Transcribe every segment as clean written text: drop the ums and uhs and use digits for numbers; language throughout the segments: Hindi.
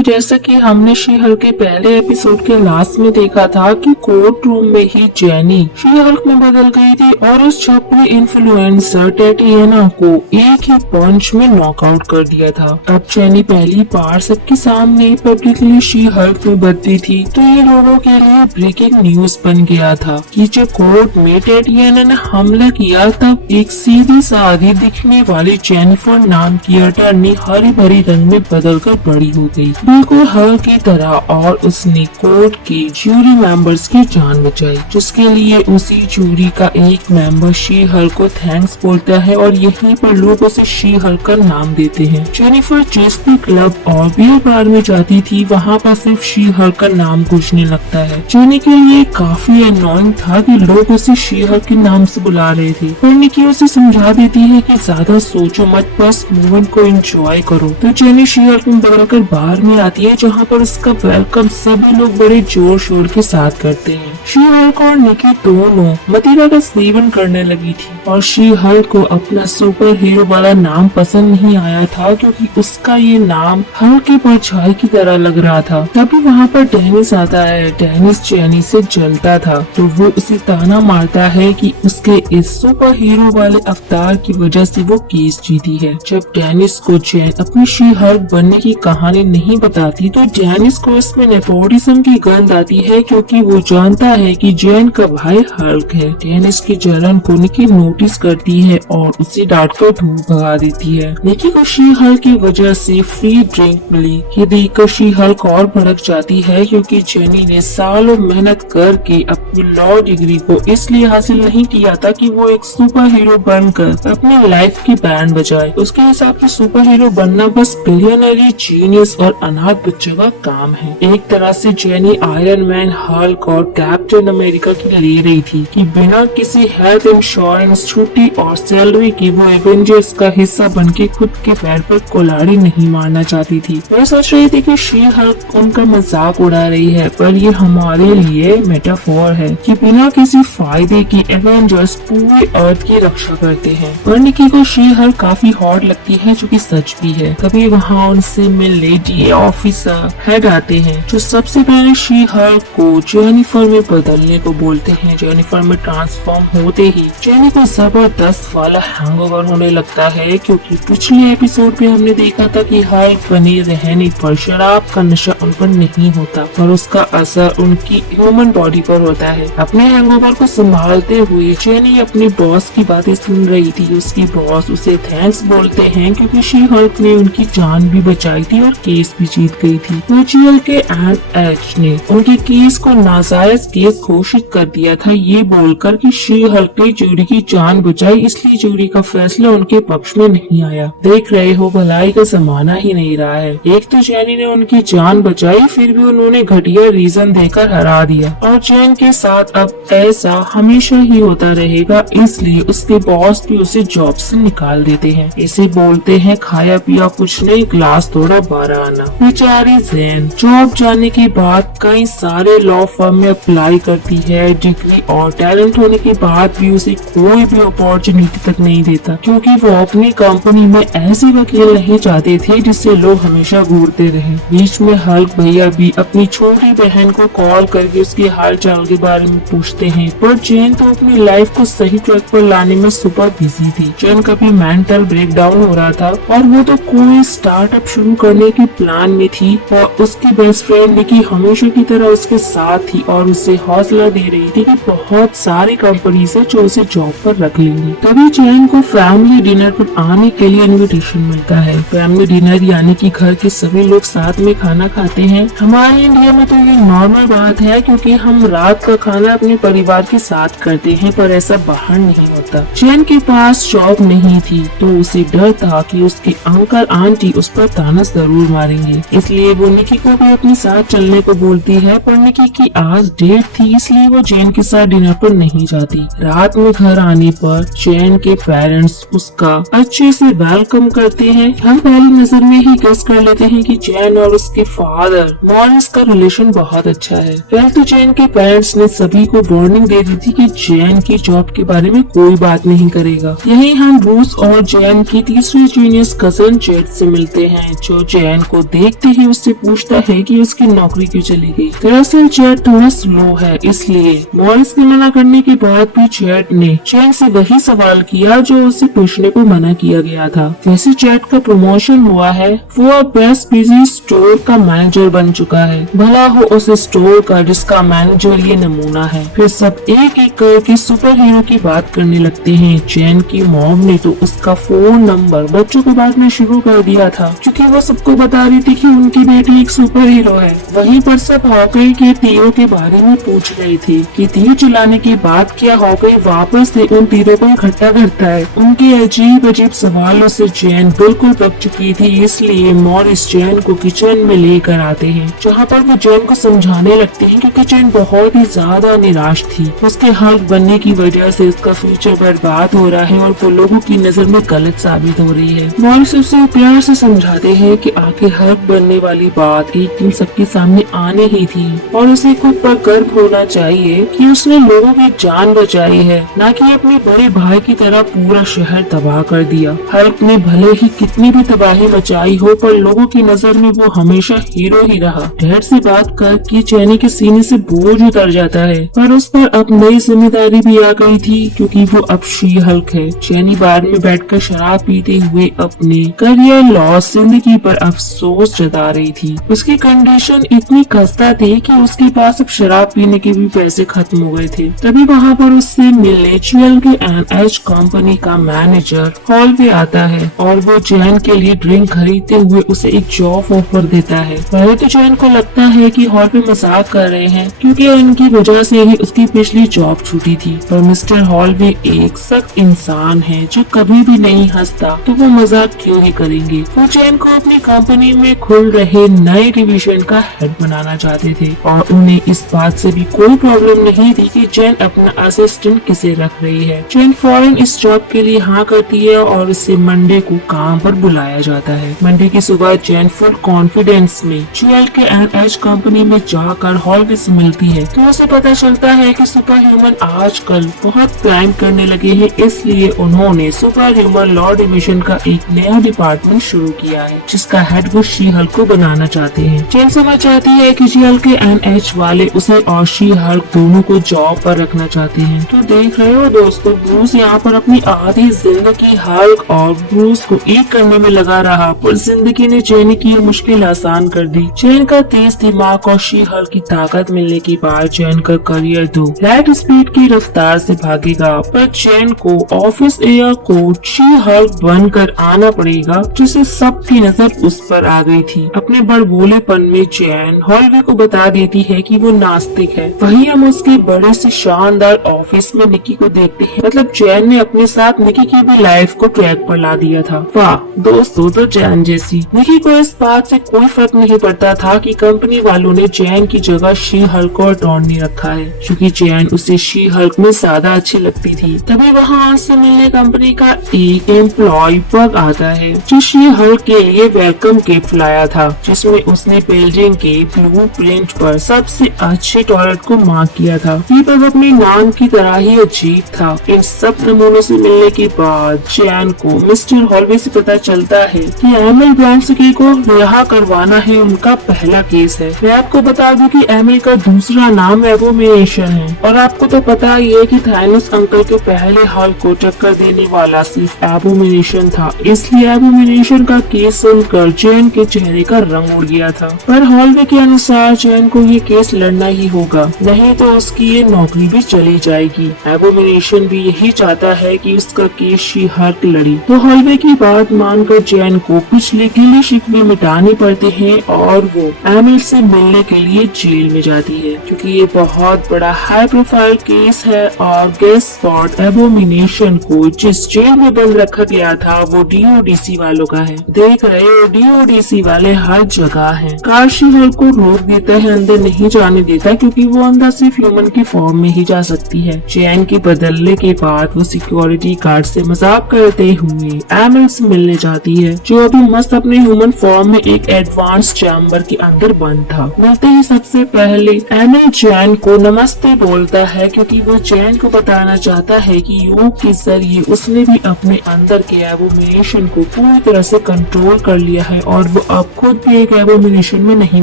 तो जैसा कि हमने शी हल्क के पहले एपिसोड के लास्ट में देखा था कि कोर्ट रूम में ही जेनी शी हल्क में बदल गई थी और उस छपरी इन्फ्लुएंसर टैटियाना को एक ही पंच में नॉकआउट कर दिया था। अब जेनी पहली बार सबके सामने पब्लिकली शी हल्क में बदली थी, तो ये लोगों के लिए ब्रेकिंग न्यूज बन गया था कि जब कोर्ट में टैटियाना ने हमला किया तब एक सीधी सादी दिखने वाली जेनिफर नाम की अटर्नी हरी भरी रंग में बदलकर बड़ी हो गई, बिल्कुल हल्क की तरह, और उसने कोर्ट के जूरी मेंबर्स की जान बचाई, जिसके लिए उसी जूरी का एक मेंबर शी हल्क को थैंक्स बोलता है और यहीं पर लोग उसे शी हल्क का नाम देते हैं। जेनिफर जिस भी क्लब और बियर बार में जाती थी वहाँ पर सिर्फ शी हल्क का नाम गूंजने लगता है। जेनी के लिए काफी अननोइंग था कि लोग उसे शी हल्क के नाम से बुला रहे थे, पर निकी उसे समझा देती है कि ज्यादा सोचो मत, बस मोमेंट को एंजॉय करो। तो जेनी शी हल्क में बदलकर बाहर में आती है, जहाँ पर उसका वेलकम सभी लोग बड़े जोर शोर के साथ करते हैं। शी हल्क और निकी दोनों मदिरा का सेवन करने लगी थी और शी हल्क को अपना सुपर हीरो वाला नाम पसंद नहीं आया था, क्योंकि उसका ये नाम हल्क की परछाई की तरह लग रहा था। तभी वहाँ पर डेनिस आता है। डेनिस जेनी से जलता था, तो वो उसे ताना मारता है कि उसके इस सुपर हीरो वाले अवतार की वजह से वो केस जीती है। जब डेनिस को जेन अपनी शी हल्क बनने की कहानी नहीं बताती तो डेनिस को इसमें नेपोटिज्म की गंध आती है, क्योंकि वो जानता है कि जेन का भाई हल्क है। डेनिस की जलन को निकी नोटिस करती है और उसे डांटकर धूप भगा देती है। निकी को शी हल्क की वजह से फ्री ड्रिंक मिली, ये देखकर शी हल्क और भड़क जाती है, क्योंकि जेनी ने सालों मेहनत करके अपनी लॉ डिग्री को इसलिए हासिल नहीं किया था कि वो एक सुपर हीरो बनकर अपनी लाइफ की बैंड बजाए। उसके हिसाब से सुपर हीरो बनना बस बिलियनरी, जीनियस और अनाथ बच्चों का काम है। एक तरह से जेनी आयरन मैन, हल्क और कैप्टन अमेरिका की ले रही थी कि बिना किसी हेल्थ इंश्योरेंस, छुट्टी और सैलरी की वो एवेंजर्स का हिस्सा बनके खुद के पैर पर कुल्हाड़ी नहीं मारना चाहती थी। मैं सोच रही थी कि शी हल्क उनका मजाक उड़ा रही है, पर ये हमारे लिए मेटाफोर है कि बिना किसी फायदे के एवेंजर्स पूरे अर्थ की रक्षा करते हैं। पर निकी को शी हल्क काफी हॉट लगती है, जो कि सच भी है। तभी वहाँ उनसे मिलने डीए ऑफिसर हेड आते हैं, जो सबसे पहले शी हल्क को जेनिफर में बदलने को बोलते हैं। जेनिफर में ट्रांसफॉर्म होते ही जेनी को जबरदस्त वाला हैंगओवर होने लगता है, क्योंकि पिछले एपिसोड में हमने देखा था कि हल्क बने रहने पर शराब का नशा उन पर नहीं होता, पर उसका असर उनकी ह्यूमन बॉडी पर होता है। अपने हैंगओवर को संभालते हुए जेनी अपनी बॉस की बातें सुन रही थी। उसकी बॉस उसे थैंक्स बोलते हैं, क्योंकि शी हल्क ने उनकी जान भी बचाई थी और केस भी जीत गई थी। म्यूचुअल के एंड एच ने उनके केस को नाजायज केस घोषित कर दिया था, ये बोलकर कि शी हल्क ने जूरी की जान बचाई, इसलिए जूरी का फैसला उनके पक्ष में नहीं आया। देख रहे हो, भलाई का जमाना ही नहीं रहा है। एक तो जेनी ने उनकी जान बचाई, फिर भी उन्होंने घटिया रीजन देकर हरा दिया, और जेन के साथ अब ऐसा हमेशा ही होता रहेगा, इसलिए उसके बॉस भी उसे जॉब से निकाल देते हैं। इसे बोलते हैं खाया पिया कुछ नहीं, ग्लास थोड़ा 12 आना। बेचारी जेन जॉब जाने के बाद कई सारे लॉ फर्म में अप्लाई करती है। डिग्री और टैलेंट होने के बाद भी उसे कोई भी अपॉर्चुनिटी तक नहीं देता, क्योंकि वो अपनी कंपनी में ऐसे वकील नहीं चाहते थे जिससे लोग हमेशा घूरते रहे। बीच में हल्क भैया भी अपनी छोटी बहन को कॉल करके उसके हाल चाल के बारे में पूछते हैं, पर जेन तो अपनी लाइफ को सही ट्रैक पर लाने में सुपर बिजी थी। जेन का भी मेंटल ब्रेकडाउन हो रहा था और वो तो कोई स्टार्टअप शुरू करने की प्लान में थी, और उसकी बेस्ट फ्रेंड निकी हमेशा की तरह उसके साथ थी और उसे हौसला दे रही थी कि बहुत सारी कंपनी से जो उसे जॉब पर रख लेंगी। तभी जेन को फैमिली डिनर पर आने के लिए इनविटेशन मिलता है। फैमिली डिनर यानी कि घर के सभी लोग साथ में खाना खाते हैं। हमारे इंडिया में तो ये नॉर्मल बात है, क्योंकि हम रात का खाना अपने परिवार के साथ करते हैं, पर ऐसा बाहर नहीं होता। जेन के पास जॉब नहीं थी, तो उसे डर था कि उसके अंकल आंटी उस पर ताना जरूर मारेंगे, इसलिए वो निकी को भी अपने साथ चलने को बोलती है। पर निकी की आज डेट थी, इसलिए वो जेन के साथ डिनर पर नहीं जाती। रात में घर आने पर जेन के पेरेंट्स उसका अच्छे से वेलकम करते हैं। हम पहली नजर में ही गेस कर लेते हैं कि जेन और उसके फादर मॉरिस का रिलेशन बहुत अच्छा है। पहले तो जेन के पेरेंट्स ने सभी को वार्निंग दे दी थी कि जेन की जॉब के बारे में कोई बात नहीं करेगा। यही हम ब्रूस और जेन की तीसरी जूनियर कजन जेड से मिलते हैं, जो जेन को देखते ही उससे पूछता है कि उसकी नौकरी क्यों चली गई। दरअसल चैट थोड़ा स्लो है इसलिए। मॉरिस के मना करने के बाद भी चैट ने चैन से वही सवाल किया जो उसे पूछने को मना किया गया था। वैसे चैट का प्रमोशन हुआ है, वो अब बेस्ट बिजी स्टोर का मैनेजर बन चुका है। भला हो उस स्टोर का जिसका मैनेजर ये नमूना है। फिर सब एक एक करके सुपर हीरो की बात करने लगते हैं। चैन की मॉम ने तो उसका फोन नंबर बच्चों को बांटना शुरू कर दिया था क्योंकि वो सबको बता रही थी कि उनकी बेटी एक सुपर हीरो है। वहीं पर सब हॉकी के तीरों के बारे में पूछ रहे थे कि तीर चलाने के बाद क्या हॉकी वापस से उन तीरों को इकट्ठा करता है। उनके अजीब अजीब सवालों से चैन बिल्कुल पक चुकी थी, इसलिए मॉरिस चैन को किचन में लेकर आते हैं जहाँ पर वो चैन को समझाने लगते हैं क्योंकि चैन बहुत ही ज्यादा निराश थी। उसके हल्क बनने की वजह से उसका फ्यूचर बर्बाद हो रहा है और वो लोगों की नजर में गलत साबित हो रही है। मॉरिस उसे प्यार से समझाते हैं कि आखिर हल्क बनने वाली बात एक दिन सबके सामने आने ही थी और उसे खुद पर गर्व होना चाहिए कि उसने लोगों की जान बचाई है, न कि अपने बड़े भाई की तरह पूरा शहर तबाह कर दिया। हल्क ने भले ही कितनी भी तबाही मचाई हो पर लोगों की नजर में वो हमेशा हीरो ही रहा। डैड से बात कर कि चैनी के सीने से बोझ उतर जाता है पर उस पर अब नई जिम्मेदारी भी आ गई थी क्योंकि वो अब शी हल्क है। चैनी बार में बैठकर शराब पीते हुए अपने करियर लॉस जिंदगी पर अफसोस जता रही थी। उसकी कंडीशन इतनी खस्ता थी कि उसके पास अब शराब पीने के भी पैसे खत्म हो गए थे। तभी वहाँ पर उससे मिलने चीएल के NH कंपनी का मैनेजर हॉलवे आता है और वो चैन के लिए ड्रिंक खरीदते हुए उसे एक जॉब ऑफर देता है। पहले तो चैन को लगता है कि हॉलवे मजाक कर रहे हैं क्योंकि इनकी वजह से ही उसकी पिछली जॉब छूटी थी, पर मिस्टर हॉलवे एक सख्त इंसान है जो कभी भी नहीं हंसता, तो वो मजाक क्यों ही करेंगे। वो चैन को अपनी कंपनी में खुल रहे नए डिवीजन का हेड बनाना चाहते थे और उन्हें इस बात से भी कोई प्रॉब्लम नहीं थी कि चैन अपना असिस्टेंट किसे रख रही है। चैन फौरन इस जॉब के लिए हाँ करती है और उसे मंडे को काम पर बुलाया जाता है। मंडे की सुबह चैन फुल कॉन्फिडेंस में चीएल के NH कंपनी में जाकर हॉलवे से मिलती है तो उसे पता चलता है कि सुपर ह्यूमन आजकल बहुत क्राइम करने लगे हैं, इसलिए उन्होंने सुपर ह्यूमन लॉ डिवीजन का एक नया डिपार्टमेंट शुरू किया है जिसका हेड वो शी हल्क को बनाना चाहते हैं। चैन समझ चाहती है कि चीएल के NH वाले उसे और शी हल्क दोनों को जॉब पर रखना चाहते हैं। तो देख रहे हो दोस्तों, ब्रूस यहाँ पर अपनी आधी जिंदगी हल्क और ब्रूस को एक करने में लगा रहा पर जिंदगी ने चैन की मुश्किल आसान कर दी। चैन का तेज दिमाग और शी हल्क की ताकत मिलने के बाद चैन का करियर दो लाइट स्पीड की रफ्तार से भागेगा, पर चैन को office air coach she Hulk बनकर आना पड़ेगा जिसे सबकी नजर उस पर आ गई थी। अपने बड़बोलेपन में चैन हॉलवे को बता देती है कि वो नास्तिक है। वहीं हम उसके बड़े से शानदार ऑफिस में निकी को देखते हैं। मतलब चैन ने अपने साथ निकी की भी लाइफ को ट्रैक पर ला दिया था। वाह दोस्तों, तो चैन जैसी। निकी को इस बात से कोई फर्क नहीं पड़ता था कि कंपनी वालों ने चैन की जगह शी हल्क को टॉन नहीं रखा है क्योंकि चैन उसे शी हल्क में ज्यादा अच्छी लगती थी। तभी वहाँ से मिलने कंपनी का एक एम्प्लॉय बग आता है जो शी हल्क के लिए वेलकम गिफ्ट लाया था जिसमें उसने बिल्डिंग के ब्लूप्रिंट पर सबसे अच्छे टॉयलेट को मार्क किया था। ये बग अपने नाम की तरह ही अजीब था। इन सब नमूनों से मिलने के बाद चैन को मिस्टर हॉलवे से पता चलता है कि एमिल ब्रांस्की को रिहा करवाना है उनका पहला केस है। मैं आपको बता दूं कि एमिल का दूसरा नाम एबोमिनेशन है और आपको तो पता ही है कि थानोस अंकल के पहले हल्क को टक्कर देने वाला सिर्फ एबोमिनेशन था, इसलिए एबोमिनेशन का केस सुनकर चैन के चेहरे का रंग उड़ गया था। पर हॉलवे के अनुसार चैन को ये केस लड़ना ही होगा, नहीं तो उसकी ये नौकरी भी चली जाएगी। एबोमिनेशन भी यही चाहता है कि उसका केस शी हल्क लड़ी। तो हॉलवे की बात मानकर चैन को पिछले गिले शिकवे मिटाने पड़ते हैं और वो एमिल से मिलने के लिए जेल में जाती है क्योंकि ये बहुत बड़ा हाई प्रोफाइल केस है और गेस स्पॉट एबोमिनेशन को जिस जेल में बंद रखा गया था वो DODC वालों का है। देख रहे हो DODC वाले हर जगह हैं। कार शी हल्क को रोक देता है, अंदर नहीं जाने देता क्योंकि वो अंदर सिर्फ ह्यूमन की फॉर्म में ही जा सकती है। चैन के बदलने के बाद वो सिक्योरिटी गार्ड से मजाक करते हुए एमिल से मिलने जाती है जो अभी मस्त अपने ह्यूमन फॉर्म में एक एडवांस चैम्बर के अंदर बंद था। मिलते ही सबसे पहले एमिल चैन को नमस्ते बोलता है क्योंकि वो चैन को बताना चाहता है कि योग के जरिए उसने भी अपने अंदर के एबोमिनेशन को पूरी तरह से कंट्रोल कर लिया है और वो अब खुद भी एक एबोमिनेशन में नहीं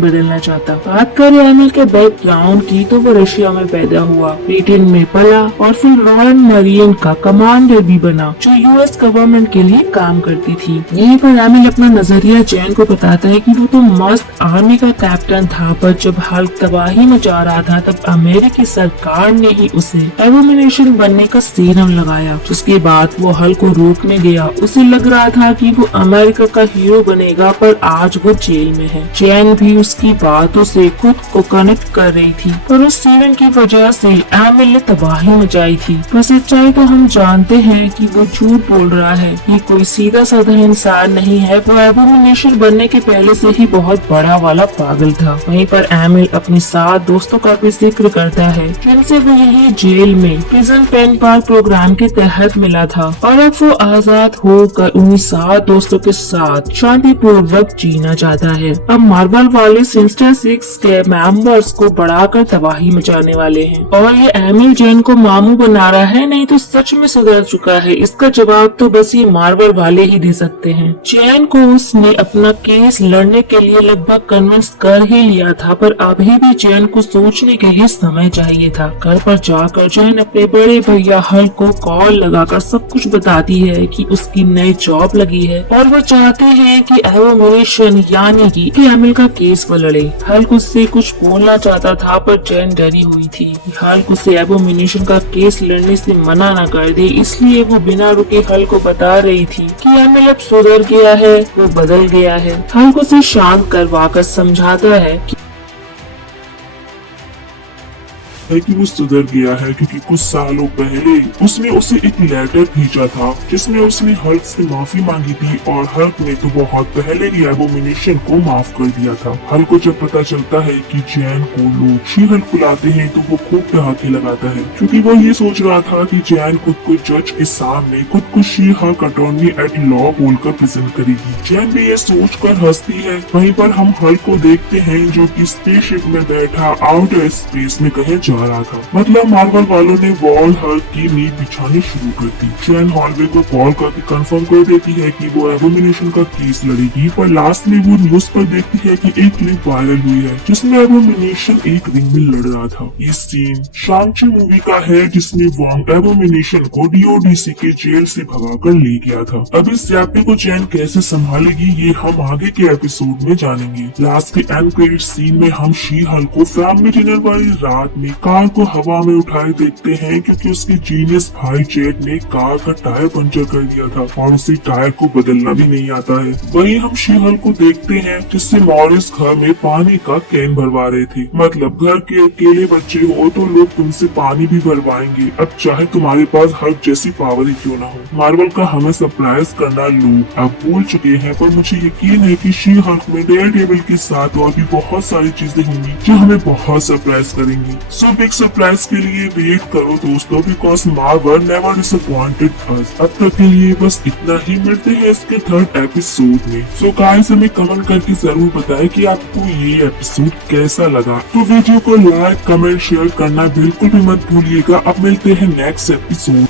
बदलना चाहता। बात करें एमिल के बैकग्राउंड की तो वो रशिया में पैदा हुआ, ब्रिटेन में पला और फिर रॉयल मरीन का कमांडर भी बना जो यूएस गवर्नमेंट के लिए काम करती थी। यहीं पर एमिल अपना नजरिया जैन को बताता है कि वो तो मस्त आर्मी का कैप्टन था, पर जब हल्क तबाही मचा रहा था तब अमेरिकी सरकार ने ही उसे एबोमिनेशन बनने का सीरम लगाया, जिसके बाद वो हल्क को रोकने गया। उसे लग रहा था कि वो अमेरिका का हीरो बनेगा, पर आज वो जेल में है। जैन भी उसकी बातों से खुद को कनेक्ट कर रही थी, पर उस सीरम की वजह से एमिल ने तबाही मचाई थी। पर सच्चाई तो हम जानते हैं कि वो झूठ बोल रहा है। ये कोई सीधा साधा इंसान नहीं है, वो एबोमिनेशन बनने के पहले से ही बहुत बड़ा वाला पागल था। वहीं पर एमिल अपने 7 दोस्तों का भी जिक्र करता है जिनसे वो यही जेल में प्रिजन पेन पार प्रोग्राम के तहत मिला था, और अब वो आजाद होकर उन्हीं 7 दोस्तों के साथ शांतिपूर्वक जीना चाहता है। अब मार्वल वाले सिनिस्टर 6 के मेंबर्स को बढ़ाकर तबाही मचाने वाले हैं, और ये एमिल जैन को मामू बना रहा है, नहीं तो सच में सुधर चुका है। इसका जवाब तो बस ये मार्वल वाले ही दे सकते हैं। जैन को उसने अपना केस लड़ने के लिए लगभग कन्विंस कर ही लिया था, पर अभी भी जैन को सोचने के लिए समय चाहिए था। घर पर जाकर जैन अपने बड़े भैया हल्क को कॉल लगाकर सब कुछ बताती है कि उसकी नई जॉब लगी है और वो चाहते हैं कि एबोमिनेशन यानी कि एमिल का केस वो लड़े। हल्क उससे कुछ बोलना चाहता था, पर जैन डरी हुई थी कि हल्क उसे एबोमिनेशन का केस लड़ने से मना न कर दे, इसलिए वो बिना रुके हल्क को बता रही थी कि एमिल अब सुधर गया है, वो बदल गया है। हल्क उसे शांत करवाकर समझाता है कि वो सुधर गया है, क्योंकि कुछ सालों पहले उसने उसे एक लेटर भेजा था जिसमें उसने हल्क से माफी मांगी थी, और हल्क ने तो बहुत पहले ही एबोमिनेशन को माफ कर दिया था। हल्क को जब पता चलता है कि जैन को लोग शी हल्क बुलाते हैं तो वो खूब ठहाके लगाता है, क्योंकि वो ये सोच रहा था कि जैन खुद को जज के सामने खुद को she Hulk attorney at law बोलकर प्रेजेंट करेगी। जैन भी ये सोच कर हंसती है। वहीं पर हम हल्क को देखते हैं जो कि स्पेसशिप में बैठा आउटर स्पेस में कहीं जा रहा था। मतलब मार्वल वालों ने वॉल हल्क की नींव बिछानी शुरू कर दी। जैन हॉलवे को कॉल करके कंफर्म कर देती है कि वो एबोमिनेशन का केस लड़ेगी, पर लास्ट में वो न्यूज पर देखती है कि एक क्लिप वायरल हुई है जिसमें एबोमिनेशन एक रिंग में लड़ रहा था। ये सीन शांग-ची मूवी का है जिसमें वॉन्ग एबोमिनेशन को डीओडीसी के जेल से भगाकर ले गया था। अब इस यात्री को जैन कैसे संभालेगी ये हम आगे के एपिसोड में जानेंगे। लास्ट के एंड क्रेडिट सीन में हम शी हल्क को फैमिली डिनर वाली रात में कार को हवा में उठाए देखते हैं, क्योंकि उसके जीनियस भाई जेट ने कार का टायर पंचर कर दिया था और उसे टायर को बदलना भी नहीं आता है। वहीं हम शी हल्क को देखते हैं जिससे मॉरिस घर में पानी का कैन भरवा रहे थे। मतलब घर के अकेले बच्चे हो तो लोग तुमसे पानी भी भरवाएंगे, अब चाहे तुम्हारे पास हल्क जैसी पावर ही क्यों ना हो। मार्वल का हमें सरप्राइज करना लोग अब भूल चुके हैं, पर मुझे यकीन है कि शी हल्क में डेयरडेविल के साथ और भी बहुत सारी चीजें होंगी जो हमें बहुत सरप्राइज करेंगी। सो बिग सरप्राइज के लिए वेट करो दोस्तों, बिकॉज मार्वल नेवर डिसअपॉइंटेड अस। अब तक के लिए बस इतना ही, मिलते हैं इसके 3rd एपिसोड में। सो गाइस हमें कमेंट करके जरूर बताएं कि आपको ये एपिसोड कैसा लगा। तो वीडियो को लाइक कमेंट शेयर करना बिल्कुल भी मत भूलिएगा। अब मिलते हैं नेक्स्ट एपिसोड।